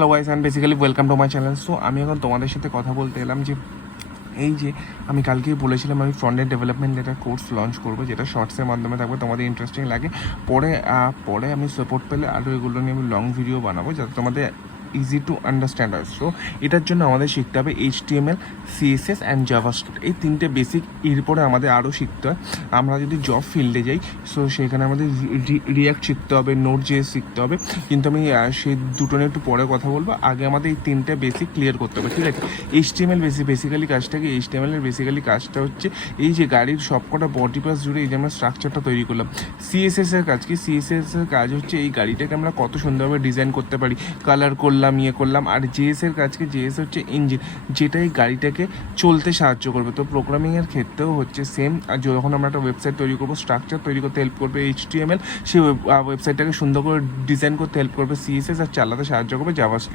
Hello guys and basically welcome to my channel. So আমি এখন তোমাদের সাথে কথা বলতে এলাম যে এই যে আমি কালকেই বলেছিলাম আমি ফ্রন্ট এন্ড ডেভেলপমেন্ট একটা কোর্স লঞ্চ করবো, যেটা শর্টসের মাধ্যমে থাকবে, তোমাদের ইন্টারেস্টিং লাগে। পরে আমি সাপোর্ট পেলে আরও এগুলো নিয়ে আমি লং ভিডিও বানাবো যাতে তোমাদের ইজি টু আন্ডারস্ট্যান্ড হয়। সো এটার জন্য আমাদের শিখতে হবে HTML, CSS অ্যান্ড জাভাস্ক্রিপ্ট, এই তিনটে বেসিক। এরপরে আমাদের আরও শিখতে হয়, আমরা যদি জব ফিল্ডে যাই সো সেখানে আমাদের রিয়াক্ট শিখতে হবে, নোড.js শিখতে হবে। কিন্তু আমি সেই দুটো নিয়ে একটু পরে কথা বলবো। আগে আমাদের এই তিনটে বেসিক ক্লিয়ার করতে হবে, ঠিক আছে? HTML বেসিক্যালি কাজটাকে, HTML এর বেসিক্যালি কাজটা হচ্ছে এই যে গাড়ির সবকটা বডি পার্টস জুড়ে এই যে আমরা স্ট্রাকচারটা তৈরি করলাম। CSS এর কাজ কি? CSS এর কাজ হচ্ছে এই গাড়িটাকে আমরা কত সুন্দরভাবে ডিজাইন করতে পারি, কালার করলাম, করলাম। আর JS এর কাজ কি? JS হচ্ছে ইঞ্জিন, যেটা এই গাড়িটাকে চলতে সাহায্য করবে। তো প্রোগ্রামিংয়ের ক্ষেত্রেও হচ্ছে সেম। আর যখন আমরা একটা ওয়েবসাইট তৈরি করবো, স্ট্রাকচার তৈরি করতে হেল্প করবে HTML, সেই ওয়েবসাইটটাকে সুন্দর করে ডিজাইন করতে হেল্প করবে CSS, আর চালাতে সাহায্য করবে জাভাস্ক্রিপ্ট।